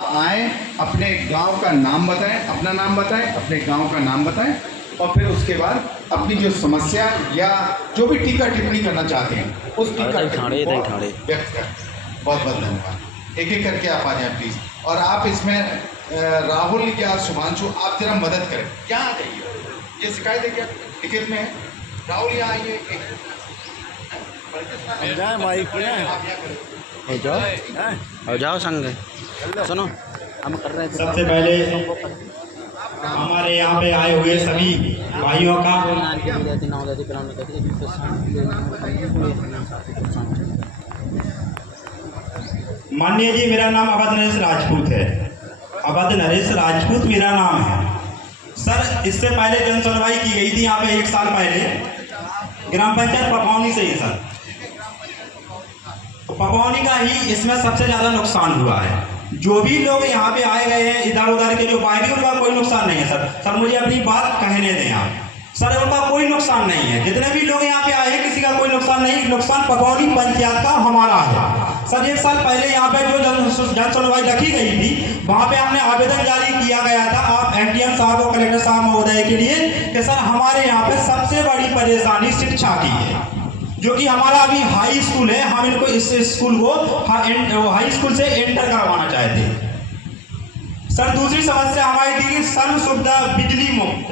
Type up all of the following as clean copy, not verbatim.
आए, अपने गांव का नाम बताएं, अपना नाम बताएं, अपने गांव का नाम बताएं और फिर उसके बाद अपनी जो समस्या या जो भी टीका टिप्पणी करना चाहते हैं उस टीका टिप्पणी को व्यक्त करें। बहुत बहुत धन्यवाद। एक एक करके आप आ जाए प्लीज। और आप इसमें राहुल या शुभांशु आप जरा मदद करें, क्या आ जाइए, ये शिकायत है क्या लिखित में है? राहुल यहाँ आइए, हो जाओ संग सुनो हम कर रहे थे। सबसे पहले हमारे यहाँ पे आए हुए सभी भाइयों का माननीय जी, मेरा नाम अवध नरेश राजपूत है। अवध नरेश राजपूत मेरा नाम है सर। इससे पहले जन सुनवाई की गई थी यहाँ पे 1 साल पहले ग्राम पंचायत पपौनी से ही सर। पपौनी का ही इसमें सबसे ज्यादा नुकसान हुआ है। जो भी लोग यहाँ पे आए गए हैं इधर उधर के जो बाहरी, उनका कोई नुकसान नहीं है सर। सर मुझे अपनी बात कहने दें आप सर, उनका कोई नुकसान नहीं है। जितने भी लोग यहाँ पे आए हैं किसी का कोई नुकसान नहीं। नुकसान पपौनी पंचायत का हमारा है सर। 1 साल पहले यहाँ पे जो जन सुनवाई रखी गई थी वहाँ पे हमने आवेदन जारी किया गया था आप एमडीएम साहब और कलेक्टर साहब महोदय के लिए कि सर हमारे यहाँ पे सबसे बड़ी परेशानी शिक्षा की है, जो कि हमारा अभी हाई स्कूल है। हम इनको इस स्कूल को हाई स्कूल से एंटर करवाना चाहते हैं सर। दूसरी समस्या हमारी थी कि सर्व सुविधा बिजली मुक्त।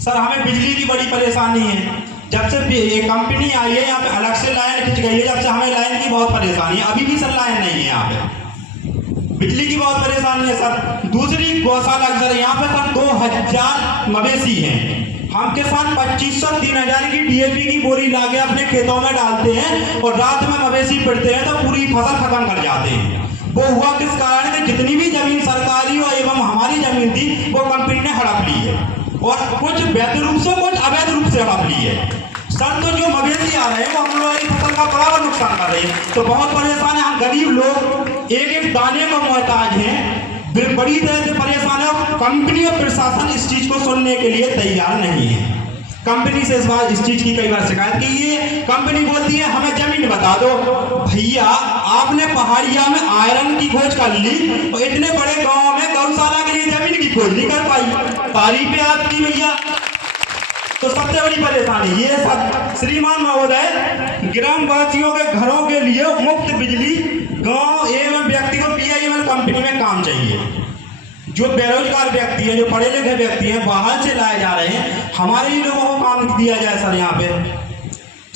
सर हमें बिजली की बड़ी परेशानी है। जब से ये कंपनी आई है यहाँ पे अलग से लाइन खिंच गई है, जब से हमें लाइन की बहुत परेशानी है। अभी भी सर लाइन नहीं है यहाँ पे, बिजली की बहुत परेशानी है सर। दूसरी गौशाला सर, यहाँ पे सर 2000 मवेशी हैं। हम किसान 2500-3000 की डीएपी की बोरी लाके अपने खेतों में डालते हैं और रात में मवेशी पिटते हैं तो पूरी फसल खत्म कर जाते हैं। वो हुआ किस कारण कि जितनी भी जमीन सरकारी और एवं हमारी जमीन थी वो कंपनी ने हड़प ली है और कुछ वैध रूप से कुछ अवैध रूप से हड़प ली है सर। तो जो मवेशी आ रहे हैं वो हम लोगों की फसल का बराबर नुकसान कर रहे हैं, तो बहुत परेशान है। हम गरीब लोग एक एक दाने को मोहताज हैं, बड़ी तरह से परेशान है। और कंपनी और प्रशासन इस चीज को सुनने के लिए तैयार नहीं है। कंपनी से इस चीज की कई बार शिकायत की है। कंपनी बोलती है हमें जमीन बता दो। भैया आपने पहाड़िया में आयरन की खोज कर ली और इतने बड़े गांव में गौशाला के लिए जमीन की खोज नहीं कर पाई। तारीफ है आपकी भैया। तो सबसे बड़ी परेशानी ये सब श्रीमान महोदय, ग्रामवासियों के घरों के लिए मुफ्त बिजली गांव एवं व्यक्ति को पीआईएमएल कंपनी में काम चाहिए। जो बेरोजगार व्यक्ति है, जो पढ़े लिखे व्यक्ति हैं, बाहर से लाए जा रहे हैं, हमारे ही लोगों को काम दिया जाए सर। यहाँ पे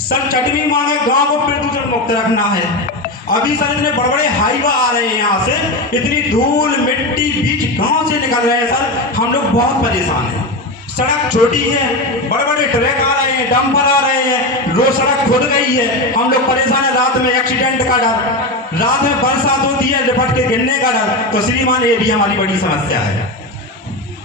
सर चटनी मांगे, गांव को प्रदूषण मुक्त रखना है। अभी सर इतने बड़े बड़े हाईवा आ रहे हैं यहाँ से, इतनी धूल मिट्टी बीच गांव से निकल रहे हैं सर। हम लोग बहुत परेशान हैं। सड़क छोटी है, बड़े बड़े ट्रक आ रहे हैं, डंपर आ रहे हैं, रोड सड़क खुद गई है। हम लोग परेशान है। रात में एक्सीडेंट का डर, रात में बरसात होती है लिपट के गिरने का डर। तो श्रीमान ये भी हमारी बड़ी समस्या है।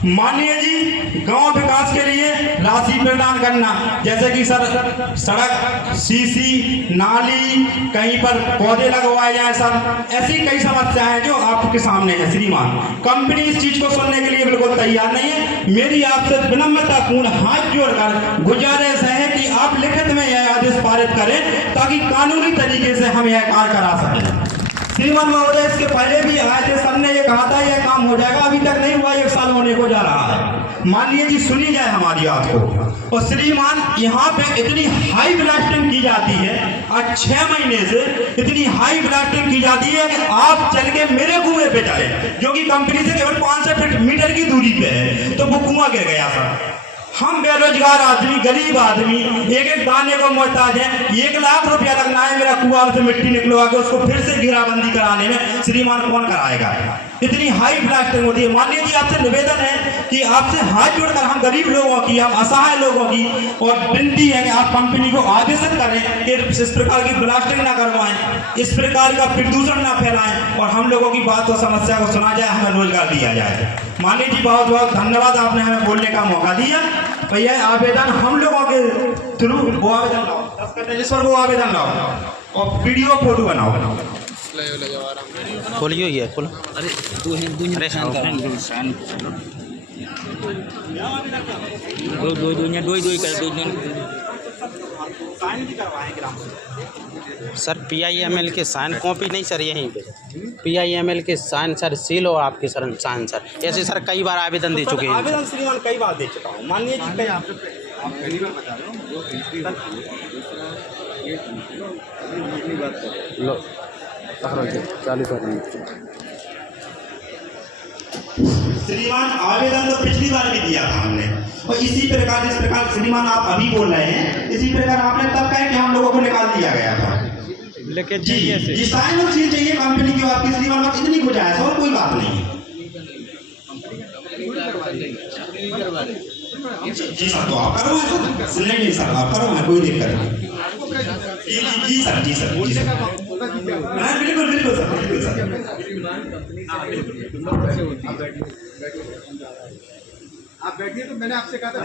माननीय जी, गांव विकास के लिए राशि प्रदान करना, जैसे कि सर सड़क, सीसी, नाली, कहीं पर पौधे लगवाए जाए सर। ऐसी कई समस्याएं हैं जो आपके सामने है श्रीमान। कंपनी इस चीज को सुनने के लिए बिल्कुल तैयार नहीं है। मेरी आपसे विनम्रतापूर्ण हाथ जोड़कर गुजारिश है कि आप लिखित में यह आदेश पारित करें ताकि कानूनी तरीके से हम यह कार्य करा सकें। श्रीमान महोदय इसके पहले भी आए थे, सर ने ये कहा था यह काम हो जाएगा, अभी तक नहीं हुआ। 1 साल होने को जा रहा है। माननीय जी सुनी जाए हमारी बात को। और श्रीमान यहाँ पे इतनी हाई ब्लास्टिंग की जाती है, आज 6 महीने से इतनी हाई ब्लास्टिंग की जाती है कि आप चल के मेरे कुएं पे जाए, जो कि कंपनी से केवल 500 मीटर की दूरी पे है, तो वो कुआं गिर गया सर। हम बेरोजगार आदमी, गरीब आदमी, एक एक दाने को मोहताज है। 1 लाख रुपया लगना है मेरा कुआं से मिट्टी निकलवा के उसको फिर से घेराबंदी कराने में। श्रीमान कौन कराएगा? इतनी हाई ब्लास्टिंग होती है। माननीय जी आपसे निवेदन है कि आपसे हाथ जोड़कर हम गरीब लोगों की, हम असहाय लोगों की और विनती है कि आप कंपनी को आदेशित करें कि इस प्रकार की ब्लास्टिंग ना करवाएं, इस प्रकार का प्रदूषण ना फैलाएं और हम लोगों की बात और समस्या को सुना जाए, हमें रोजगार दिया जाए। माननीय जी बहुत बहुत धन्यवाद, आपने हमें बोलने का मौका दिया। भैया आवेदन हम लोगों के थ्रू वो आवेदन लाओ, 10 कटे जिस पर वो आवेदन लाओ और वीडियो फोटो बनाओ। खोलियो ये खोलो। अरे तू अरे साइन कर दो साइन भी करवाएं ग्राम सर। पीआईएमएल के साइन कॉपी नहीं सर, यहीं पे PIML के साइन सर सील और आपके सर साइन सर ऐसे सर कई बार आवेदन दे चुके हैं आवेदन श्रीमान कई बार दे चुका हूँ, माननीय जी कई आप पहली बार बता रहे हो जो एंट्री लो चालू कर रहे हैं श्रीमान आवेदन तो पिछली बार भी दिया था हमने, और इसी प्रकार जिस प्रकार श्रीमान आप अभी बोल रहे हैं इसी प्रकार आपने तब कहा कि हम लोगों को निकाल दिया गया था। लेकिन जी साइन और सील चाहिए कंपनी की, आपकी श्रीमान बात इतनी गुंजाइश और कोई बात नहीं है। जी सर, तो आप करवाएं सर, नहीं सर आप करवाएं, कोई दिक्कत नहीं। जी सर, जी सर, जी सर, हाँ बिल्कुल बिल्कुल सर, बिल्कुल सर। आप बैठिए, तो मैंने आपसे कहा था